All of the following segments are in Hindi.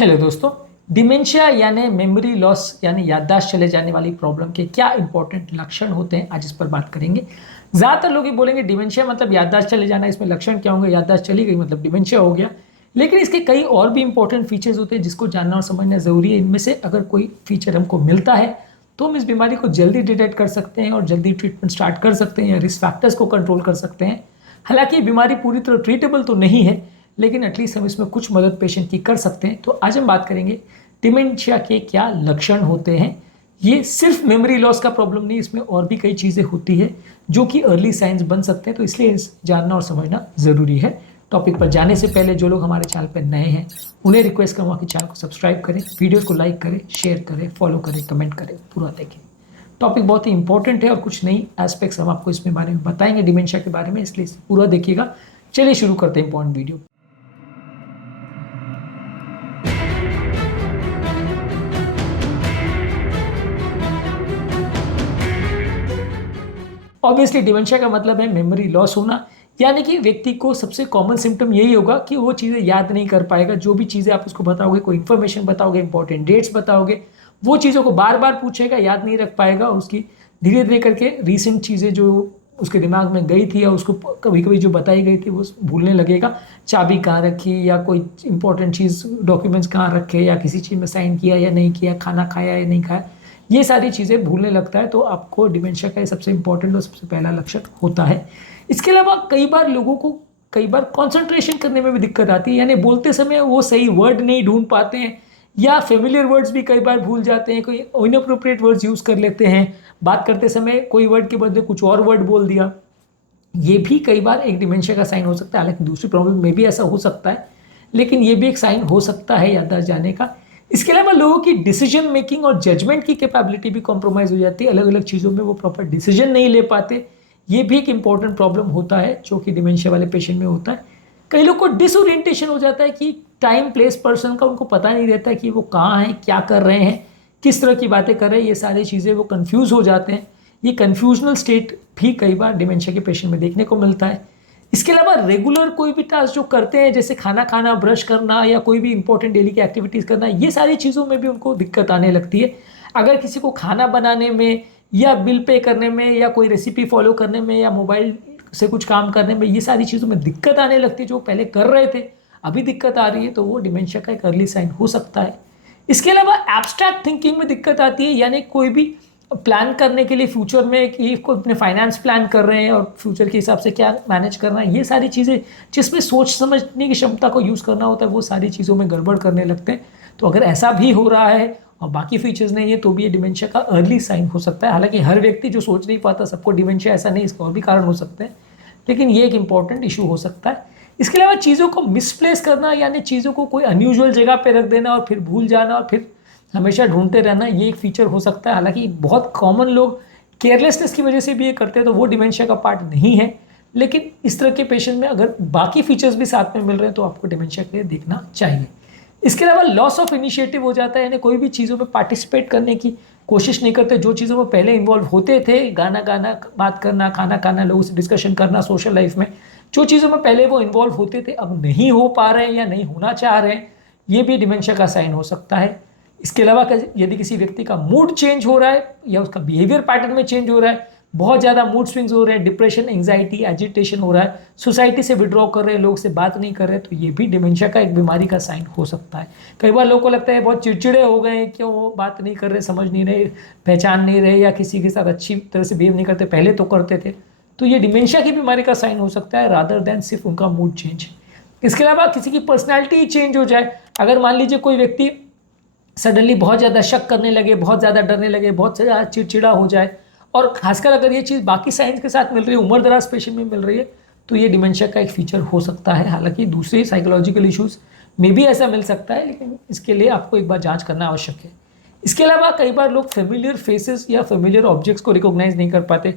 हेलो दोस्तों। डिमेंशिया यानी मेमोरी लॉस यानी याददाश्त चले जाने वाली प्रॉब्लम के क्या इंपॉर्टेंट लक्षण होते हैं, आज इस पर बात करेंगे। ज़्यादातर लोग ये बोलेंगे डिमेंशिया मतलब याददाश्त चले जाना, इसमें लक्षण क्या होंगे, याददाश्त चली गई मतलब डिमेंशिया हो गया। लेकिन इसके कई और भी इंपॉर्टेंट फीचर्स होते हैं जिसको जानना और समझना ज़रूरी है। इनमें से अगर कोई फीचर हमको मिलता है तो हम इस बीमारी को जल्दी डिटेक्ट कर सकते हैं और जल्दी ट्रीटमेंट स्टार्ट कर सकते हैं या रिस्क फैक्टर्स को कंट्रोल कर सकते हैं। हालांकि ये बीमारी पूरी तरह ट्रीटेबल तो नहीं है, लेकिन एटलीस्ट हम इसमें कुछ मदद पेशेंट की कर सकते हैं। तो आज हम बात करेंगे डिमेंशिया के क्या लक्षण होते हैं। ये सिर्फ मेमोरी लॉस का प्रॉब्लम नहीं, इसमें और भी कई चीज़ें होती है जो कि अर्ली साइंस बन सकते हैं, तो इसलिए जानना और समझना ज़रूरी है। टॉपिक पर जाने से पहले जो लोग हमारे चैनल पर नए हैं उन्हें रिक्वेस्ट करूँगा कि चैनल को सब्सक्राइब करें, वीडियोस को लाइक करें, शेयर करें, फॉलो करें, कमेंट करें, पूरा देखें। टॉपिक बहुत ही इंपॉर्टेंट है और कुछ नई एस्पेक्ट्स हम आपको इसमें बारे में बताएंगे डिमेंशिया के बारे में, इसलिए पूरा देखिएगा। चलिए शुरू करते हैं इंपॉर्टेंट वीडियो। ऑब्वियसली डिमेंशिया का मतलब है मेमोरी लॉस होना, यानी कि व्यक्ति को सबसे कॉमन सिम्टम यही होगा कि वो चीज़ें याद नहीं कर पाएगा। जो भी चीज़ें आप उसको बताओगे, कोई इन्फॉर्मेशन बताओगे, इंपॉर्टेंट डेट्स बताओगे, वो चीज़ों को बार बार पूछेगा, याद नहीं रख पाएगा। उसकी धीरे धीरे करके रीसेंट चीज़ें जो उसके दिमाग में गई थी या उसको कभी कभी जो बताई गई थी वो भूलने लगेगा। चाबी कहाँ रखी या कोई इंपॉर्टेंट चीज़, डॉक्यूमेंट्स कहाँ रखे या किसी चीज़ में साइन किया या नहीं किया, खाना खाया या नहीं खाया, ये सारी चीज़ें भूलने लगता है। तो आपको डिमेंशिया का ये सबसे इंपॉर्टेंट और सबसे पहला लक्षण होता है। इसके अलावा कई बार लोगों को कंसंट्रेशन करने में भी दिक्कत आती है, यानी बोलते समय वो सही वर्ड नहीं ढूंढ पाते हैं या फेमिलियर वर्ड्स भी कई बार भूल जाते हैं, कोई इनअप्रोप्रिएट वर्ड्स यूज़ कर लेते हैं, बात करते समय कोई वर्ड के बदले कुछ और वर्ड बोल दिया। ये भी कई बार एक डिमेंशिया का साइन हो सकता है। हालांकि दूसरी प्रॉब्लम में भी ऐसा हो सकता है, लेकिन ये भी एक साइन हो सकता है याददाश्त जाने का। इसके अलावा लोगों की डिसीजन मेकिंग और जजमेंट की कैपेबिलिटी भी कॉम्प्रोमाइज़ हो जाती है। अलग अलग चीज़ों में वो प्रॉपर डिसीजन नहीं ले पाते। ये भी एक इंपॉर्टेंट प्रॉब्लम होता है जो कि डिमेंशिया वाले पेशेंट में होता है। कई लोग को डिसओरिएंटेशन हो जाता है कि टाइम प्लेस पर्सन का उनको पता नहीं रहता है कि वो कहाँ हैं, क्या कर रहे हैं, किस तरह की बातें कर रहे हैं। ये सारी चीज़ें वो कंफ्यूज हो जाते हैं। ये कन्फ्यूजनल स्टेट भी कई बार डिमेंशिया के पेशेंट में देखने को मिलता है। इसके अलावा रेगुलर कोई भी टास्क जो करते हैं, जैसे खाना खाना, ब्रश करना या कोई भी इंपॉर्टेंट डेली की एक्टिविटीज़ करना, ये सारी चीज़ों में भी उनको दिक्कत आने लगती है। अगर किसी को खाना बनाने में या बिल पे करने में या कोई रेसिपी फॉलो करने में या मोबाइल से कुछ काम करने में, ये सारी चीज़ों में दिक्कत आने लगती है, जो पहले कर रहे थे अभी दिक्कत आ रही है, तो वो डिमेंशिया का एक अर्ली साइन हो सकता है। इसके अलावा एब्स्ट्रैक्ट थिंकिंग में दिक्कत आती है, यानी कोई भी प्लान करने के लिए फ्यूचर में कि कोई अपने फाइनेंस प्लान कर रहे हैं और फ्यूचर के हिसाब से क्या मैनेज करना है, ये सारी चीज़ें जिसमें सोच समझने की क्षमता को यूज़ करना होता है, वो सारी चीज़ों में गड़बड़ करने लगते हैं। तो अगर ऐसा भी हो रहा है और बाकी फीचर्स नहीं है तो भी ये डिमेंशिया का अर्ली साइन हो सकता है। हालांकि हर व्यक्ति जो सोच नहीं पाता सबको डिमेंशिया ऐसा नहीं, इसका और भी कारण हो सकते हैं, लेकिन ये एक इंपॉर्टेंट इशू हो सकता है। इसके अलावा चीज़ों को मिसप्लेस करना, यानी चीज़ों को कोई अनयूजुअल जगह पे रख देना और फिर भूल जाना और फिर हमेशा ढूंढते रहना, ये एक फीचर हो सकता है। हालांकि बहुत कॉमन लोग केयरलेसनेस की वजह से भी ये करते हैं, तो वो डिमेंशिया का पार्ट नहीं है। लेकिन इस तरह के पेशेंट में अगर बाकी फीचर्स भी साथ में मिल रहे हैं तो आपको डिमेंशिया के लिए देखना चाहिए। इसके अलावा लॉस ऑफ इनिशिएटिव हो जाता है, यानी कोई भी चीज़ों में पार्टिसिपेट करने की कोशिश नहीं करते। जो चीज़ों में पहले इन्वॉल्व होते थे, गाना गाना, बात करना, खाना खाना, लोगों से डिस्कशन करना, सोशल लाइफ में जो चीज़ों में पहले वो इन्वॉल्व होते थे अब नहीं हो पा रहे हैं या नहीं होना चाह रहे हैं, ये भी डिमेंशिया का साइन हो सकता है। इसके अलावा यदि किसी व्यक्ति का मूड चेंज हो रहा है या उसका बिहेवियर पैटर्न में चेंज हो रहा है, बहुत ज़्यादा मूड स्विंग्स हो रहे हैं, डिप्रेशन, एंग्जाइटी, एजिटेशन हो रहा है, सोसाइटी से विड्रॉ कर रहे हैं, लोग से बात नहीं कर रहे, तो ये भी डिमेंशिया का एक बीमारी का साइन हो सकता है। कई बार लोगों को लगता है बहुत चिड़चिड़े हो गए हैं, क्यों वो बात नहीं कर रहे, समझ नहीं रहे, पहचान नहीं रहे या किसी के साथ अच्छी तरह से बिहेव नहीं करते, पहले तो करते थे। तो ये डिमेंशिया की बीमारी का साइन हो सकता है रादर देन सिर्फ उनका मूड चेंज। इसके अलावा किसी की पर्सनैलिटी चेंज हो जाए, अगर मान लीजिए कोई व्यक्ति सडनली बहुत ज़्यादा शक करने लगे, बहुत ज़्यादा डरने लगे, बहुत ज़्यादा चिड़चिड़ा हो जाए, और खासकर अगर ये चीज़ बाकी साइंस के साथ मिल रही है, उम्र दराज पेशेंट में मिल रही है, तो ये डिमेंशिया का एक फीचर हो सकता है। हालांकि दूसरे साइकोलॉजिकल इश्यूज़ में भी ऐसा मिल सकता है, लेकिन इसके लिए आपको एक बार जांच करना आवश्यक है। इसके अलावा कई बार लोग फेमिलियर फेसेस या फेमिलियर ऑब्जेक्ट्स को रिकॉग्नाइज नहीं कर पाते।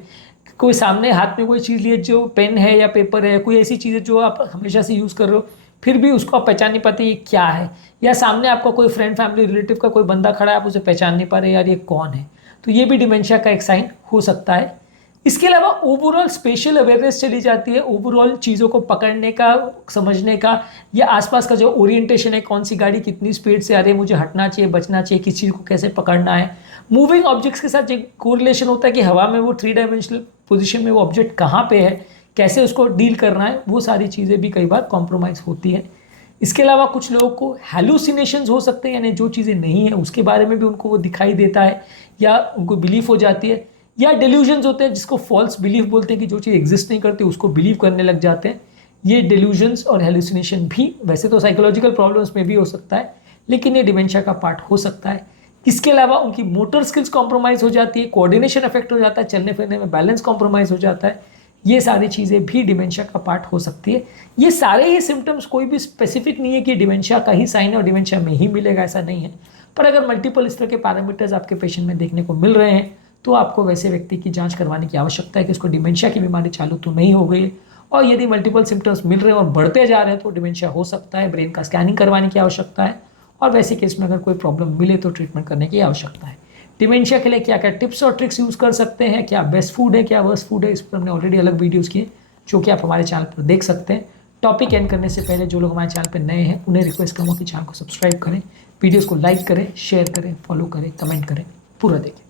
कोई सामने हाथ में कोई चीज़ लिए, जो पेन है या पेपर है, कोई ऐसी चीज़ है जो आप हमेशा से यूज़ कर रहे हो, फिर भी उसको आप पहचान नहीं पाते ये क्या है, या सामने आपका कोई फ्रेंड, फैमिली, रिलेटिव का कोई बंदा खड़ा है, आप उसे पहचान नहीं पा रहे यार ये कौन है, तो ये भी डिमेंशिया का एक साइन हो सकता है। इसके अलावा ओवरऑल स्पेशल अवेयरनेस चली जाती है, ओवरऑल चीज़ों को पकड़ने का, समझने का, या आसपास का जो ओरिएंटेशन है, कौन सी गाड़ी कितनी स्पीड से आ रही है, मुझे हटना चाहिए, बचना चाहिए, किस चीज़ को कैसे पकड़ना है। मूविंग ऑब्जेक्ट्स के साथ एक कोरिलेशन होता है कि हवा में वो 3 डायमेंशनल पोजीशन में वो ऑब्जेक्ट कहाँ पे है, कैसे उसको डील करना है, वो सारी चीज़ें भी कई बार कॉम्प्रोमाइज़ होती है। इसके अलावा कुछ लोगों को हेलुसिनेशंस हो सकते हैं, यानी जो चीज़ें नहीं है उसके बारे में भी उनको वो दिखाई देता है या उनको बिलीफ हो जाती है, या डिल्यूजन्स होते हैं जिसको फॉल्स बिलीफ बोलते हैं कि जो चीज़ एग्जिस्ट नहीं करती उसको बिलीव करने लग जाते हैं। ये डिल्यूजन्स और हेलुसिनेशन भी वैसे तो साइकोलॉजिकल प्रॉब्लम्स में भी हो सकता है, लेकिन ये डिमेंशिया का पार्ट हो सकता है। इसके अलावा उनकी मोटर स्किल्स कॉम्प्रोमाइज़ हो जाती है, कोऑर्डिनेशन अफेक्ट हो जाता है, चलने फिरने में बैलेंस कॉम्प्रोमाइज़ हो जाता है। ये सारी चीज़ें भी डिमेंशिया का पार्ट हो सकती है। ये सारे ही सिम्टम्स, कोई भी स्पेसिफिक नहीं है कि डिमेंशिया का ही साइन है और डिमेंशिया में ही मिलेगा, ऐसा नहीं है। पर अगर मल्टीपल इस तरह के पैरामीटर्स आपके पेशेंट में देखने को मिल रहे हैं तो आपको वैसे व्यक्ति की जांच करवाने की आवश्यकता है कि उसको डिमेंशिया की बीमारी चालू तो नहीं हो गई है, और यदि मल्टीपल सिम्टम्स मिल रहे हैं और बढ़ते जा रहे हैं तो डिमेंशिया हो सकता है। ब्रेन का स्कैनिंग करवाने की आवश्यकता है, और वैसे केस में अगर कोई प्रॉब्लम मिले तो ट्रीटमेंट करने की आवश्यकता है। डिमेंशिया के लिए क्या क्या टिप्स और ट्रिक्स यूज़ कर सकते हैं, क्या बेस्ट फूड है, क्या वर्स्ट फूड है, इस पर हमने ऑलरेडी अलग वीडियोज़ किए जो कि आप हमारे चैनल पर देख सकते हैं। टॉपिक एंड करने से पहले जो लोग हमारे चैनल पर नए हैं उन्हें रिक्वेस्ट करूँगा कि चैनल को सब्सक्राइब करें, वीडियोज़ को लाइक करें, शेयर करें, फॉलो करें, कमेंट करें, पूरा देखें।